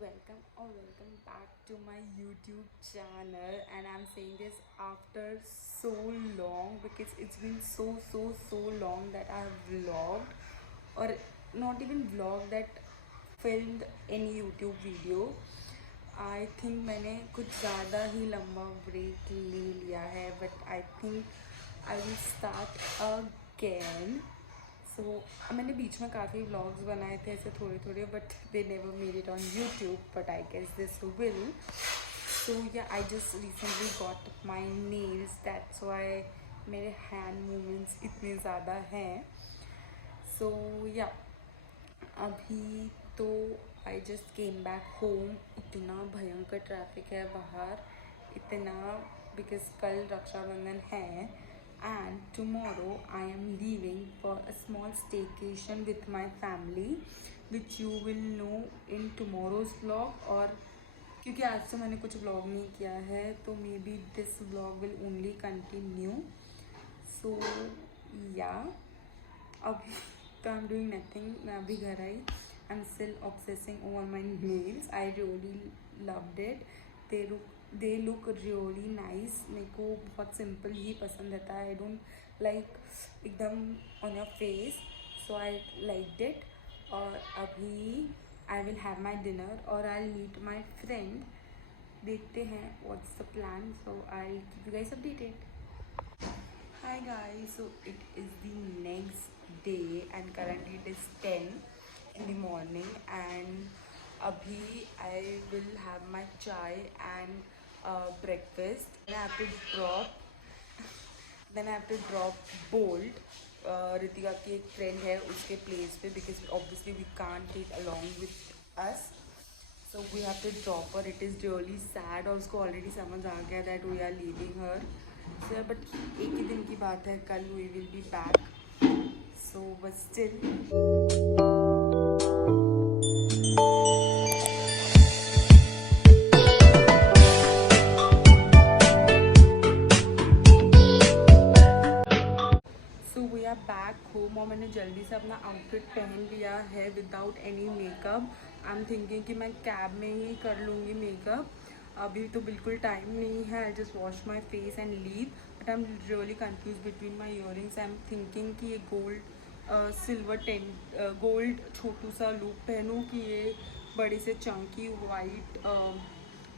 welcome back to my YouTube channel, and I'm saying this after so long because it's been so long that I have vlogged, or not even vlogged, that filmed any YouTube video. I think मैंने कुछ ज़्यादा ही लंबा break ले लिया है, but I think I will start again. So मैंने बीच में काफ़ी व्लॉग्स बनाए थे ऐसे थोड़े थोड़े, but they never made it on YouTube, but I guess this will. So yeah I just recently got my nails, that's why मेरे हैंड मूवमेंट्स इतने ज़्यादा हैं. सो या अभी तो I just came back home. इतना भयंकर traffic है बाहर, इतना, बिकॉज कल रक्षाबंधन है. And tomorrow I am leaving for a small staycation with my family, which you will know in tomorrow's vlog. और क्योंकि आज से मैंने कुछ vlog नहीं किया है, तो may be this vlog will only continue. So yeah, अभी तो I'm doing nothing. मैं अभी घर आई. I'm still obsessing over my nails. I really loved it. They look really nice. मेरे को बहुत सिंपल ही पसंद आता है. आई डोंट लाइक एकदम on your face, so I like it. और अभी I will have my dinner और I will meet my friend. देखते हैं what's the plan. So I keep you guys updated. Hi guys, so it is the next day and currently it is 10 in the morning, and abhi I will have my chai and breakfast. Then I have to drop Bolt. Ritika की एक friend है उसके place पे, because obviously we can't take along with us. So we have to drop her. It is really sad. और उसको already समझ आ गया that we are leaving her. So but एक ही दिन की बात है, कल we will be back. So but still. Back home और मैंने जल्दी से अपना आउटफिट पहन लिया है without any makeup. I am thinking कि मैं कैब में ही कर लूँगी मेकअप. अभी तो बिल्कुल टाइम नहीं है. I just wash my face and leave. But I am really confuse between my earrings. I am thinking कि ये गोल्ड सिल्वर गोल्ड छोटू सा लुक पहनूँ, कि ये बड़ी से चंकी वाइट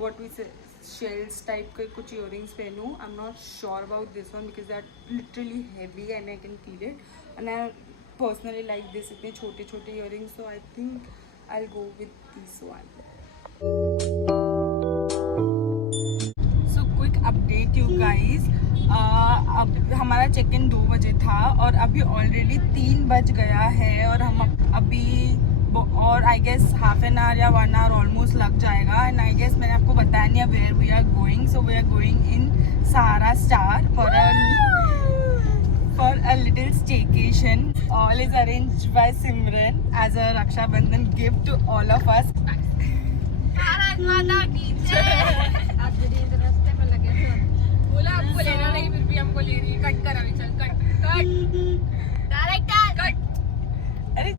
व्हाट वी से shells टाइप के कुछ ईयरिंग्स पहनूँ. I am not sure about this one because that literally heavy and I can feel it. And I personally like this, इतने छोटे छोटे earrings. So I think I will go with this one. So quick update you guys. अब हमारा check in 2 बजे था और अभी already 3 बज गया है. और हम अभी और I guess half an hour या 1 आवर ऑलमोस्ट लग जाएगा. एंड आई गेस मैंने आपको बताया नहीं है where we are going. So we are going in Sahara Star for a little staycation. All is arranged by Simran as a Raksha Bandhan gift to all of us. Bharat माता की जय. आप जल्दी इधर रास्ते में लगे थे, बोला आपको लेना नहीं, फिर भी हमको ले रही है. कट कर अभी, चल कट डायरेक्टर कट. अरे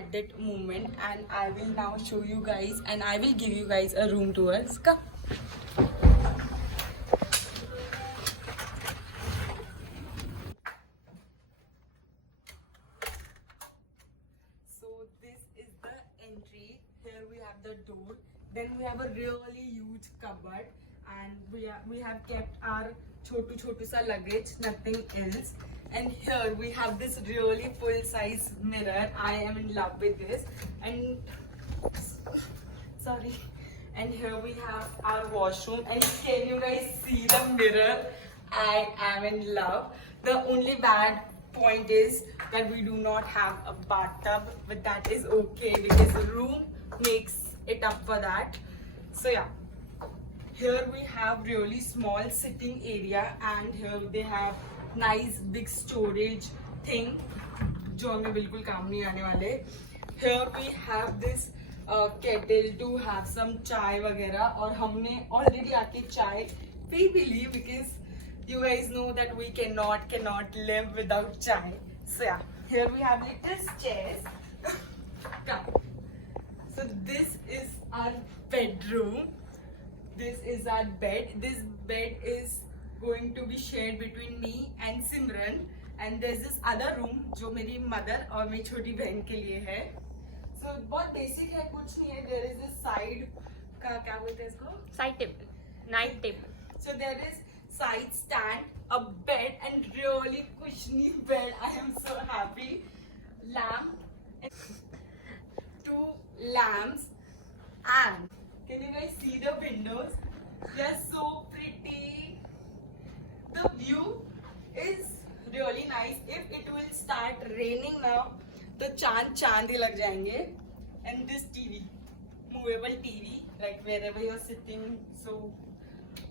at that moment, and I will now show you guys and I will give you guys a room tour. Come. then we have a really huge cupboard, and we have kept our chotu sa luggage, nothing else. And here we have this really full size mirror. I am in love with this. And sorry. And here we have our washroom, and can you guys see the mirror? I am in love. The only bad point is that we do not have a bathtub, but that is okay because the room makes it up for that. So yeah, here we have really small sitting area, and here they have nice big storage thing जो हमें बिल्कुल काम नहीं आने वाले. Here we have this kettle to have some chai वगैरह, और हमने already आके चाय पी भी ली because you guys know that we cannot live without chai. So yeah, here we have little chairs. Come. So this is our bedroom. This is our bed. This bed is going to be shared between me and Simran. And there's this other room जो मेरी mother और मेरी छोटी बहन के लिए है. So बहुत basic है, कुछ नहीं है. There is this side का क्या बोलते हैं इसको? Side table, night table. So there is side stand, a bed, and really cushiony bed. I am so happy. Lamp, 2 lamps, and can you guys see the windows? They are so pretty. The view is really nice. If it will start raining now, तो चांद ही लग जाएंगे. And this TV, movable TV, like wherever you're sitting, so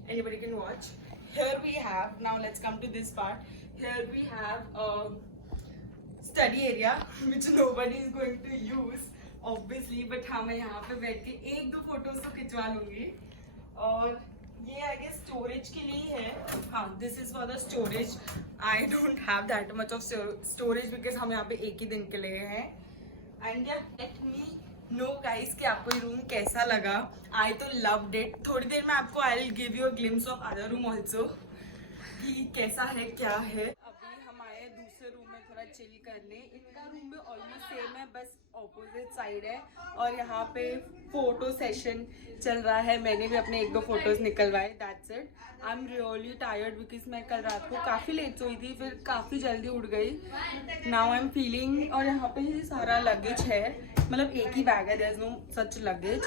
anybody can watch. Here we have, now let's come to this part. Here we have a study area which nobody is going to use obviously, but हाँ मैं यहाँ पे बैठ के 1-2 photos तो खिंचवा लूंगी. और ये आई गेस स्टोरेज के लिए है. हाँ, this is for the storage. I don't have that much of storage because हम यहाँ पे एक ही दिन के लिए हैं. एंड या लेट मी नो गाइस कि आपको ये रूम कैसा लगा. आई तो लव्ड इट. थोड़ी देर में आपको I will give you a glimpse of other room also कि कैसा है क्या है. अभी हम आए दूसरे रूम में थोड़ा चिल करने. इनका रूम भी ऑलमोस्ट सेम है, बस ऑपोजिट साइड है. और यहाँ पे फोटो सेशन चल रहा है. मैंने भी अपने 1-2 फोटोज निकलवाए. That's it. I am really tired because मैं कल रात को काफ़ी लेट सोई थी, फिर काफ़ी जल्दी उठ गई. Now I am feeling. और यहाँ पे ही सारा लगेज है, मतलब एक ही बैग है. There is no such luggage.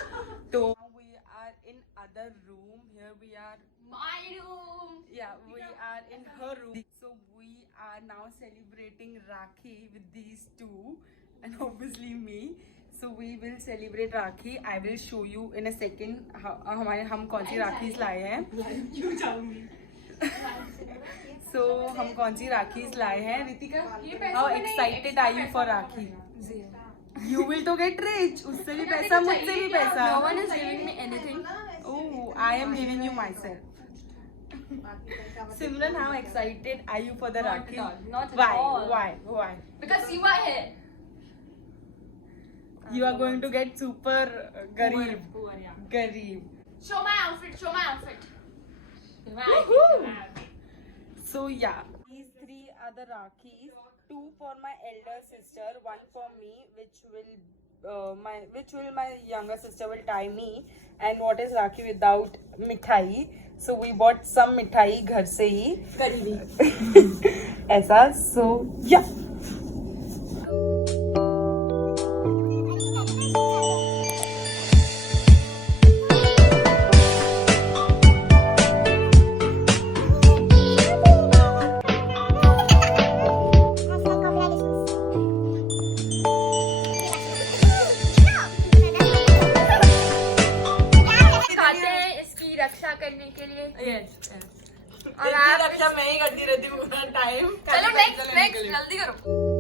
तो we are in other room. Here we are My room. Yeah, we are in her room. So we are now celebrating Rakhi with these two, and obviously me. So we will celebrate Rakhi. I will show you in a second हम कौन सी राखीज लाए हैं. क्यों जाऊंगी? So हम कौन सी राखीज लाए हैं. Ritika, how excited are you for Rakhi? You will to get rich. उससे भी पैसा, मुझसे भी पैसा. No one is giving me anything. Oh, I am giving you myself. Simran, how excited are you for the Rakhi? Not at Why? all. Why? Because you are here. You are going to get super Garib. Poor, yeah. Garib. Show my outfit. Show my outfit. Woohoo! So yeah, these 3 are the Rakhis. 2 for my elder sister, 1 for me, which will my younger sister will tie me. And what is Rakhi without mithai? So we bought some mithai घर से ही. गरीबी. ऐसा. So yeah. रक्षा करने के लिए. Yes. और आप रक्षा मैं ही करती रहती हूँ पूरा टाइम. चलो नेक्स्ट जल्दी करो.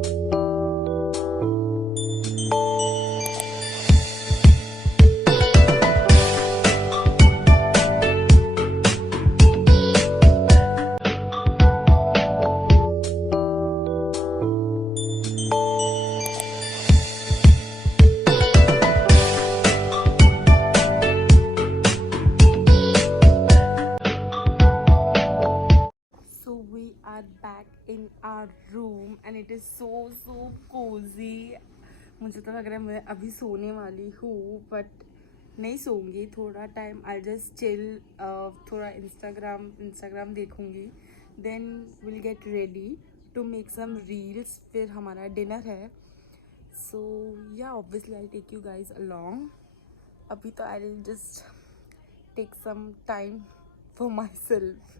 Back in our room and it is so cozy. मुझे तो लग रहा है मैं अभी सोने वाली हूँ, but नहीं सोऊंगी थोड़ा टाइम, आई जस्ट चिल, थोड़ा इंस्टाग्राम देखूंगी, then will get ready to make some reels, फिर हमारा डिनर है. So yeah obviously I take you guys along. अभी तो I will just take some time for myself.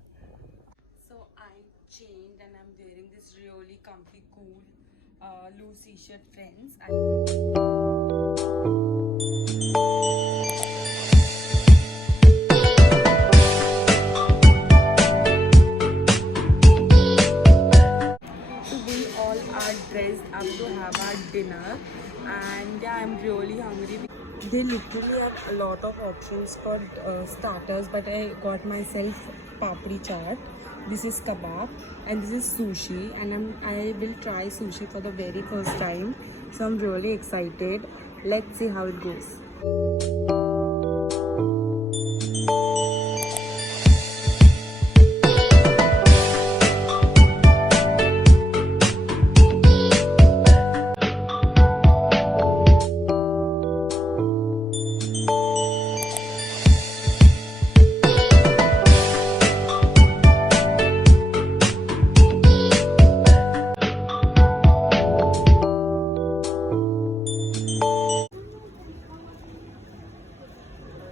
So I changed and I'm wearing this really comfy, cool loose t-shirt, friends. So we all are dressed up to have our dinner, and yeah, I'm really hungry. They literally have a lot of options for starters, but I got myself papri chaat. This is kebab and this is sushi, and I will try sushi for the very first time. So I'm really excited. Let's see how it goes.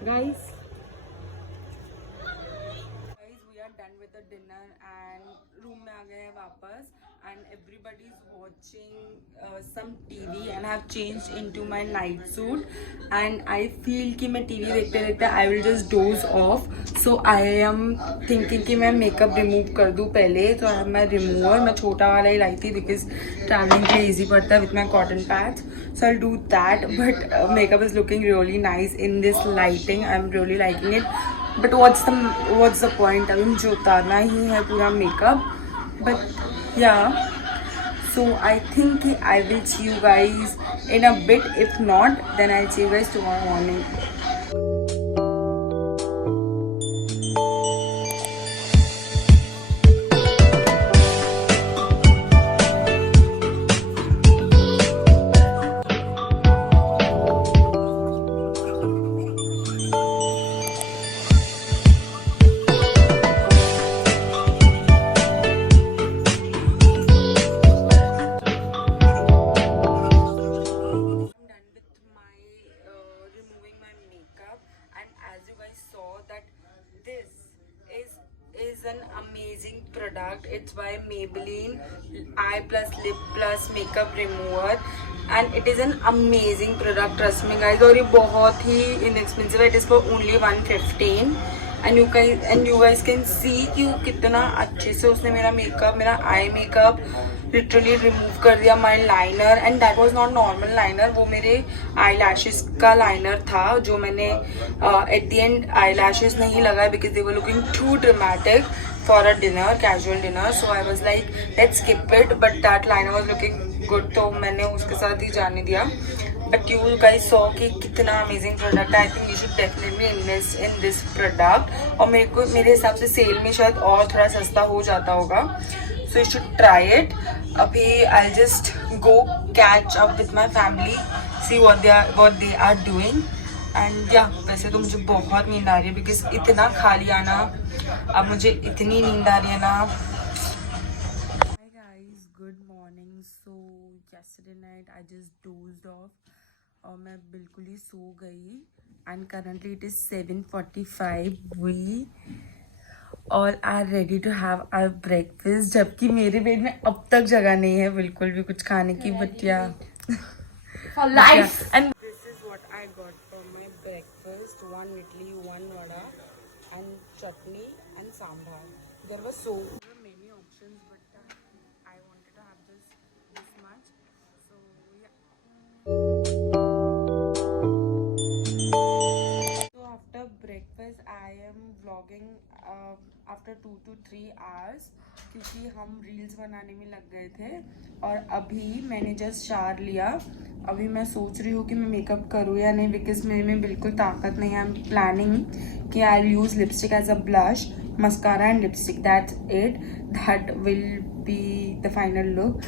Guys, we are done with the dinner and room में आ गए हैं वापस, and everybody is watching some TV, and I have changed into my night suit, and I feel कि मैं TV देखते देखते I will just doze off. So I am thinking कि मैं makeup remove कर दूँ पहले. तो I have my remover, मैं छोटा वाला ही लाई थी because traveling के लिए easy पड़ता है with my cotton pads. So I'll do that, but makeup is looking really nice in this lighting. I'm really liking it. But what's the point? अभी मुझे उतारना ही है पूरा makeup. But yeah, so I think I will see you guys in a bit. If not, then I'll see you guys tomorrow morning. An amazing product. It's by Maybelline Eye Plus Lip Plus Makeup Remover, and it is an amazing product, trust me guys. और ये बहुत ही inexpensive है. It is for only 115, and you guys can see कि वो कितना अच्छे से उसने मेरा आई मेकअप लिटरली रिमूव कर दिया. My liner, and that was not normal liner, वो मेरे आई लैशेस का लाइनर था जो मैंने at the end eyelashes नहीं लगाए because they were looking too dramatic for a dinner, casual dinner. So I was like let's skip it, but that liner was looking good, तो मैंने उसके साथ ही जाने दिया. बट यू गाइस सॉ कि कितना अमेजिंग प्रोडक्ट है. I think you should definitely invest in this product. और मेरे हिसाब से सेल में शायद और थोड़ा सस्ता हो जाता होगा. So you should try it. अभी I'll just go catch up with my family, see what they are doing, and yeah, वैसे तो मुझे बहुत नींद आ रही है because इतना खा लिया ना, अब मुझे इतनी नींद आ रही है ना. Hi guys, good morning. So yesterday night I just dozed off और मैं बिल्कुल ही सो गई, and currently it is 7:45. We all are ready to have our breakfast, जबकि मेरे बेड में अब तक जगह नहीं है बिल्कुल भी कुछ खाने की. बट या For life. And this is what I got for my breakfast: 1 idli, 1 vada, and chutney and sambar. There were so many options, but I wanted to have this much. So yeah. So after breakfast I am vlogging after 2 to 3 hours, क्योंकि हम reels बनाने में लग गए थे. और अभी मैंने जस्ट शावर लिया. अभी मैं सोच रही हूँ कि मैं मेकअप करूँ या नहीं, बिकॉज मेरे में बिल्कुल ताकत नहीं है. आई एम प्लानिंग कि I will use lipstick as a blush, mascara and lipstick. That's it. That will be the final look.